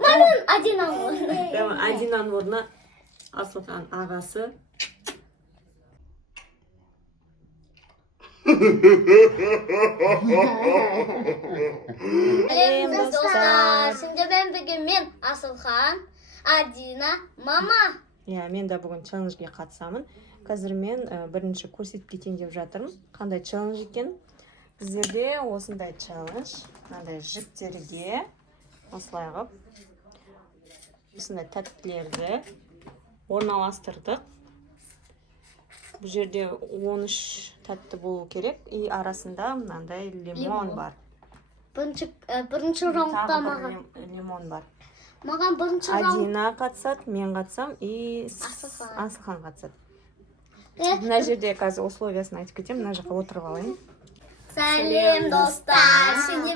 Маған Адинаның орнына. Tamam, Adina'nın орнына Асылхан ағасы. Сәлем достар. Şimdi ben bugün мен Асылхан, Адина, мама. Мен де бүгін челленджге қатысамын. Қазір мен бірінші көрсетіп кетейін деп жатырмын. Қандай челлендж екен? Біздерде осындай челлендж. Мынандай жіптерге осылай қылып осындай тәттілерді орналастырдық. Бұл жерде 13 тәтті болу керек. И арасында мынандай лимон бар. Бірінші раундта маған. Лимон бар. Маған бірінші раунд. Адина қатысады, мен қатысам и Асылхан қатысады. Мына жерде қазір условиясын айтып кетемін. Мына жаққа отырып алайын. Сәлем достар. Şimdi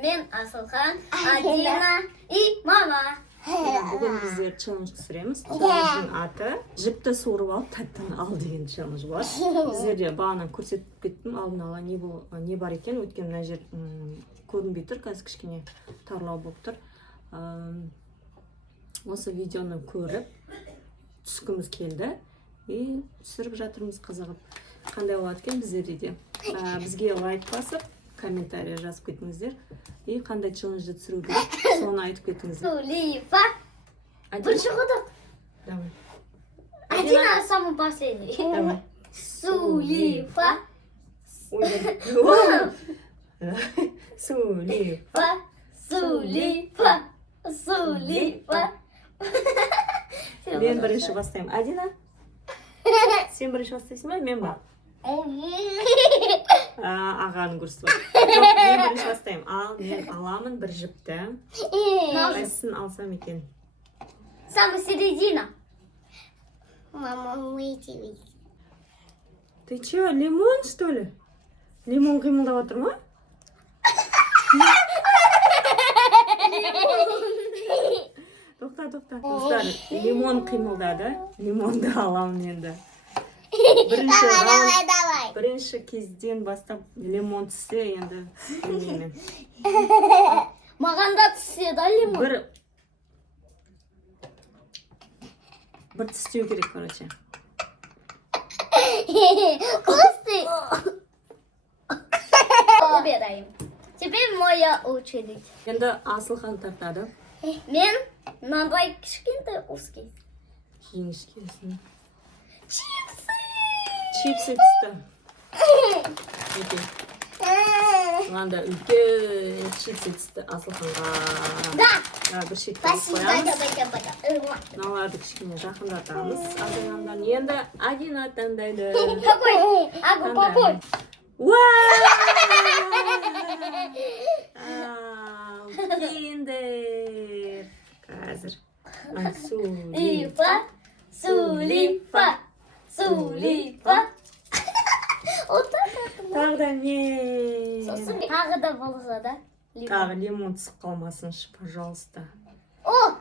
мен Асылхан, Адина и мама. Бүгін біздер челлендж түсіреміз. Челлендждің аты жіпті суырып алып тәттіні ал деген челлендж болады. Біздерде бағанан көрсетіп кеттім, алдын ала не бар екен. Өйткені мына жер көрінбей тұр, қазір кішкене тарлау болып тұр. Осы видеоны көріп түскіміз келді и түсіріп жатырмыз қызығып. Қандай болады екен біздерде де. Бізге лайк басып, комментарий жазып кетіңіздер. И қандай челленджді түсіру керек, соны айтып кетіңіздер. Сулифа. Бірінші құдық. Давай. Адина самый последний. Давай. Сулифа. Сулифа. Сулифа. Сулифа. Мен бірінші бастаймын. Адина? Сен бірінші бастайсың ба, мен ба? Ағаның көрсетіп бар. Мен бірінші бастаймын. Мен аламын бір жіпті. Қайсысын алсам екен? Самый середина. Мама, выйти. Ты че, лимон, что ли? Лимон қимылдап отыр ма? Тоқта. Достар, лимон қимылдады. Лимонды аламын енді. Бірінші кезден бастап лимон түссе енді білмеймін. Маған да түссе да лимон. Бір тістеу керек, короче. Вкусный. Убираем. Теперь моя очередь. Енді Асылхан тартады. Мен мынандай кішкентай узкий. Жеңішкесін. Чипсы. Чипсы түсті. Мынандай үлкен чипсы түсті Асылханға. Да. Бір шетке қойамыз. Спасибо. Мыналарды кішкене жақындатамыз. Адинамдан енді Адина таңдайды. Какой? Какой? Киндер. Қазір. Сулифа. Тағы да мен. Тағы да болса да. Тағы лимон түсіп қалмасыншы, пожалуйста. О!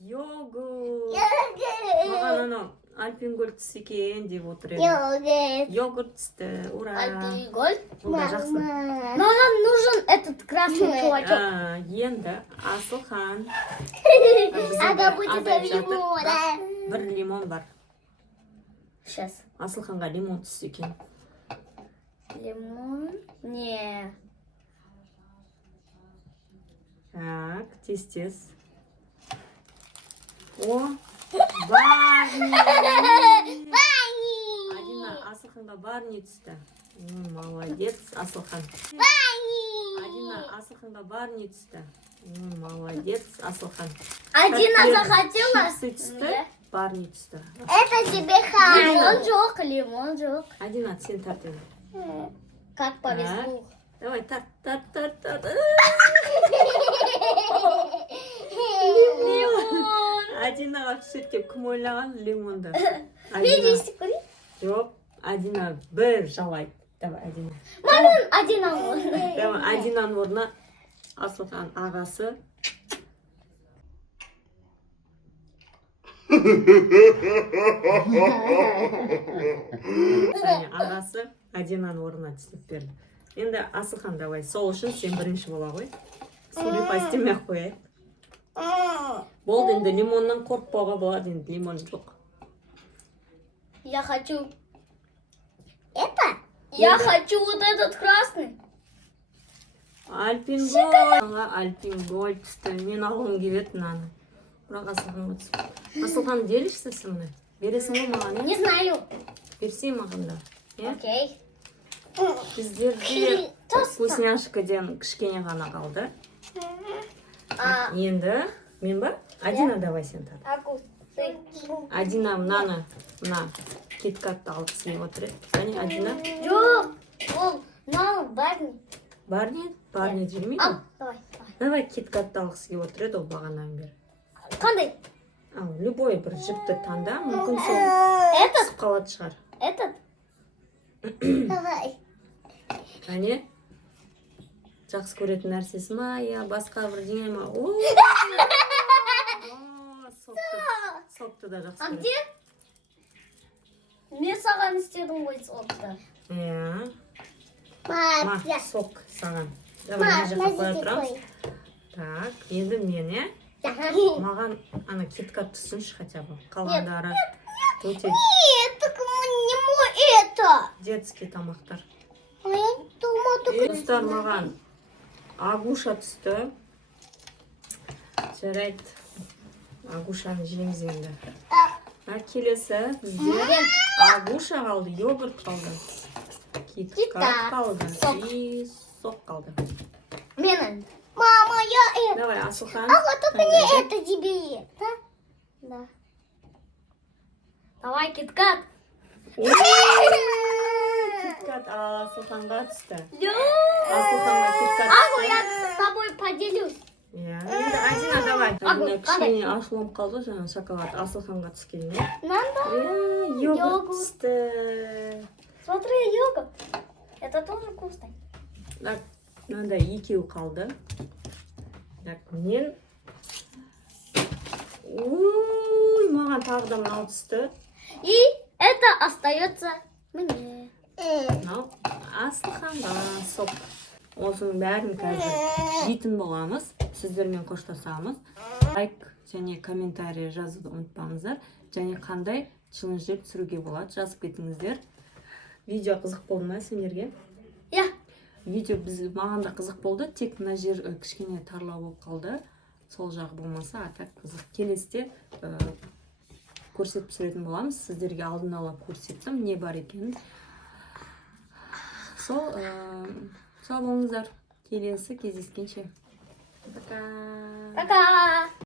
Йогурт. Маған анау альпингольд түсі екен деп отыр едім. Йогурт түсті. Ура! Альпингольд? Бұл да жақсы. Маған нужен этот красный чувачок. Енді Асылхан. Ага, будет лимон. Бір лимон бар. Сейчас. Асылханға лимон түсі екен. Лимон? Не. Так, тез. О, Барни! Адина, Асылханға Барни түсті. Молодец, Асылхан. Адина, Асылханға Барни түсті. Молодец, Асылхан. Адина захотела? Чипсы түсті, Барни түсті. Это тебе хан. Лимон жоқ. Адина, сен тарт. Как повезло. Давай, тарт. Лимон. Адинаға түсет деп кім ойлаған лимонды? Видишь, Жоқ, Адина бір жалайды. Давай, Адина. Маған Адинаның орнына. Давай, Адинаның орнына Асылхан ағасы. Ағасы Адинаның орнына түсіп берді. Енді Асылхан, давай, сол үшін сен бірінші бола ғой. Сулипа істемей ақ қояйық. Болды, енді лимоннан қорықпауға болады, енді лимон жоқ. Я хочу это. Я хочу вот этот красный. Альпингольд. Альпингольд түсті. Мен алғым келеді мынаны. Бірақ Асылхан отыр. Асылхан делишсің мұны? Бересің ғой маған? Не знаю. Берсей маған да. Окей. Біздерде вкусняшкаден кішкене ғана қалды. Енді мен ба? Адина, давай сен тат. Адина мынаны, мына киткатты алып сен отыр. Және Адина. Жоқ. Ол, мынау Барни. Барни? Барни жемейді? Ал, давай. Давай киткатты алғысы келіп отыр еді, ол бағанан бері. Қандай? Любой бір жіпті таңда, мүмкін сол Этот? қалады шығар. Этот? Давай. Әне? Жақсы көретін нәрсесі ма, я басқа бірдеңе ма? Сопты да жақсы А көреді. где? Мен саған істедім ғой сопты. Сок саған. Давай, мына жаққа қоя тұрамыз. Так, енді мен, маған ана киткат түсінші хотя бы. Қалғандары өте Нет, так не мой это. детский тамақтар. Я думала, только... Достар, маған агуша түсті. Жарайды. Агушаны жейміз енді. Келесі бізде агуша қалды, йогурт қалды. Киткат қалды. И сок қалды. Менің. Мама, я это. Давай, Асылхан. А вот только не это тебе. Да? Да. Давай, киткат. Киткат Асылханға түсті. Асылханға киткат Агу, түсті. я с тобой поделюсь. Енді Адина, давай. Агу, Адина кішкене ашылып қалды, жаңа шоколад Асылханға түскеніне. Надо. Йогурт Йогурт. түсті. Смотри, йогурт. Это тоже вкусный. Так, мынандай екеу қалды. Так, мен... Ой, маған тағы да мынау түсті. И это остается мне. Мынау Асылханға сок. Осының бәрін қазір жейтін боламыз. Сіздермен қоштасамыз. Лайк және комментарий жазуды ұмытпаңыздар. Және қандай челлендждер түсіруге болады, жазып кетіңіздер. Видео қызық болды ма сендерге? Я. Видео маған да қызық болды. Тек мына жер кішкене тарлау болып қалды. Сол жағы болмаса, а так қызық. Келесте көрсетіп түсіретін боламыз. Сіздерге алдын ала көрсеттім, не бар екенін. Сол болыңыздар. Келесі кездескенше. Пока. Пока.